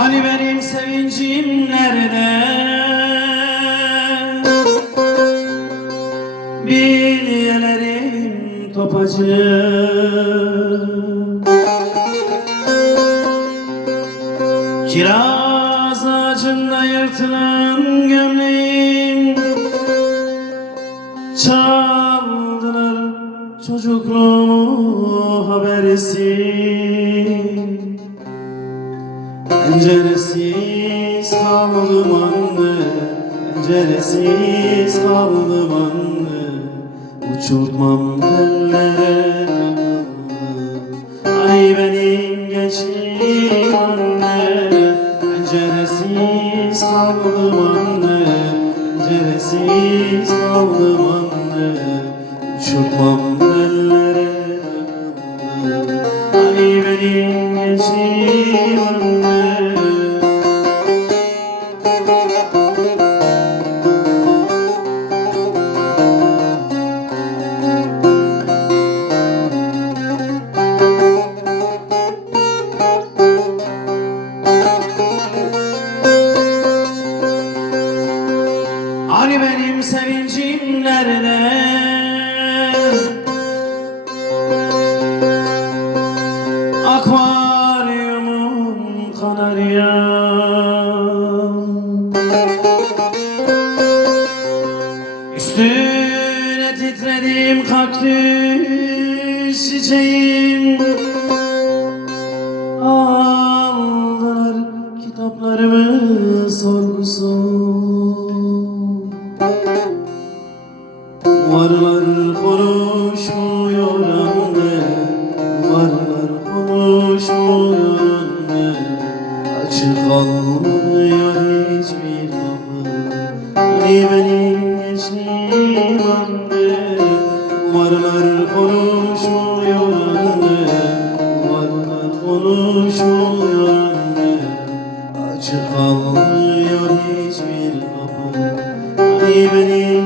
Hani benim sevincim nerede? Bilyelerim topacı Kiraz ağacında yırtılan gömleğim Çaldılar çocukluğumu habersiz Penceresiz kaldım anne Penceresiz kaldım anne. Uçurtmam ellere Ay benim gençliğim anne Penceresiz kaldım anne. Penceresiz kaldım anne Uçurtmam ellere Ay benim gençliğim anne Hani benim sevincim nerede? Kanaryam Üstüne titredim kaktüs çiçeğim. Aldılar kitaplarımı sorgusu Varlar konuşmuyor anne Varlar konuşmuyor anne. Açık kalmıyor hiçbir kapı Hani benim gençliğim anne. Varlar konuşmuyor anne Varlar konuşmuyor anne. Açık kalmıyor hiçbir kapı Hani benim